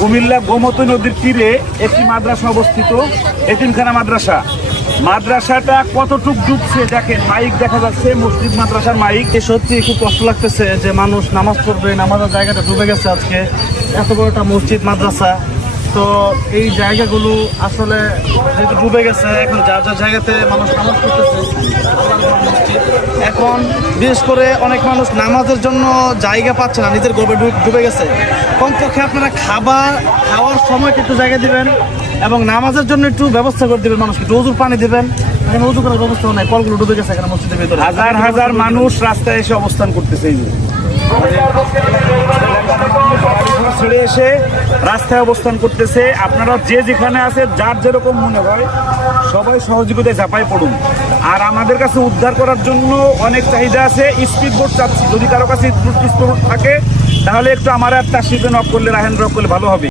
কুমিল্লা গোমতী নদীর তীরে একটি মাদ্রাসা অবস্থিত, এতিমখানা মাদ্রাসা। মাদ্রাসাটা কতটুক ডুবছে দেখেন, মাইক দেখা যাচ্ছে, মসজিদ মাদ্রাসার মাইক। সত্যি খুব কষ্ট লাগতেছে যে মানুষ নামাজ পড়বে, নামাজের জায়গাটা ডুবে গেছে। আজকে এত বড় একটা মসজিদ মাদ্রাসা, তো এই জায়গাগুলো আসলে যেহেতু ডুবে গেছে, এখন যার যার জায়গাতে মানুষ নামাজ পড়তেছে। এখন বিশেষ করে অনেক মানুষ নামাজের জন্য জায়গা পাচ্ছে না, নিজের গর্বে ডুবে গেছে। কমপক্ষে আপনারা খাওয়ার সময় একটু জায়গা দিবেন এবং নামাজের জন্য একটু ব্যবস্থা করে দেবেন, মানুষকে একটু উজুর পানি দেবেন। এখানে উজু করার ব্যবস্থা নাই, কলগুলো ডুবে গেছে এখানে মসজিদের ভিতরে। হাজার হাজার মানুষ রাস্তায় এসে অবস্থান করতেছে, এই যে ছেড়ে এসে রাস্তায় অবস্থান করতেছে। আপনারা যে যেখানে আছে, যার যেরকম মনে হয় সবাই সহযোগিতায় ঝাঁপাই পড়ুন। আর আমাদের কাছে উদ্ধার করার জন্য অনেক চাহিদা আছে, স্পিড বোট চাচ্ছি। যদি কারো কাছে স্পিড বোট থাকে তাহলে একটু আমার আর তার শিল্পে নক করলে, রাহেন নক করলে ভালো হবে।